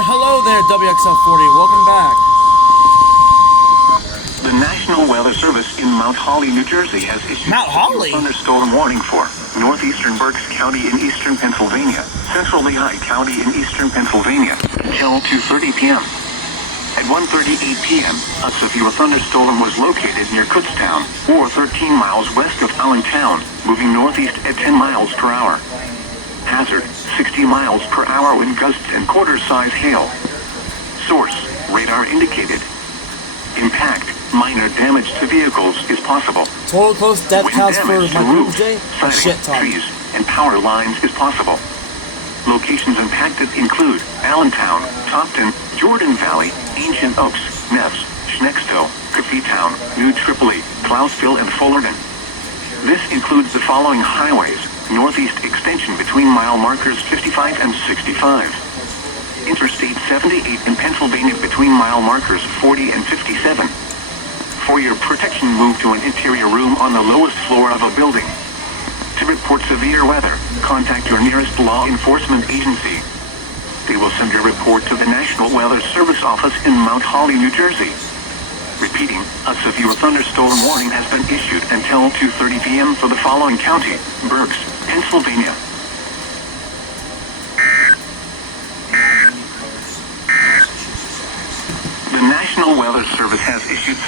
Why, hello there, WXL40. Welcome back. The National Weather Service in Mount Holly, New Jersey has issued Mount Holly? a thunderstorm warning for northeastern Berks County in eastern Pennsylvania, central Lehigh County in eastern Pennsylvania, until 2:30 p.m. At 1:38 p.m., a severe thunderstorm was located near Kutztown, or 13 miles west of Allentown, moving northeast at 10 miles per hour. Hazard, 60 miles per hour wind gusts and quarter-size hail. Source, radar indicated. Impact, minor damage to vehicles is possible. Total close death Wind counts for damage to my roofs, Doomsday? A siding, shit ton. trees, and power lines is possible. Locations impacted include Allentown, Topton, Jordan Valley, Ancient Oaks, Neves, Schnecksville, Coffeetown, New Tripoli, Klausville, and Fullerton. This includes the following highways: northeast extension between mile markers 55 and 65. Interstate 78 in Pennsylvania between mile markers 40 and 57. For your protection, move to an interior room on the lowest floor of a building. To report severe weather, contact your nearest law enforcement agency. They will send your report to the National Weather Service office in Mount Holly, New Jersey. Repeating, a severe thunderstorm warning has been issued until 2:30 p.m. for the following county: Berks, Pennsylvania. The National Weather Service has issued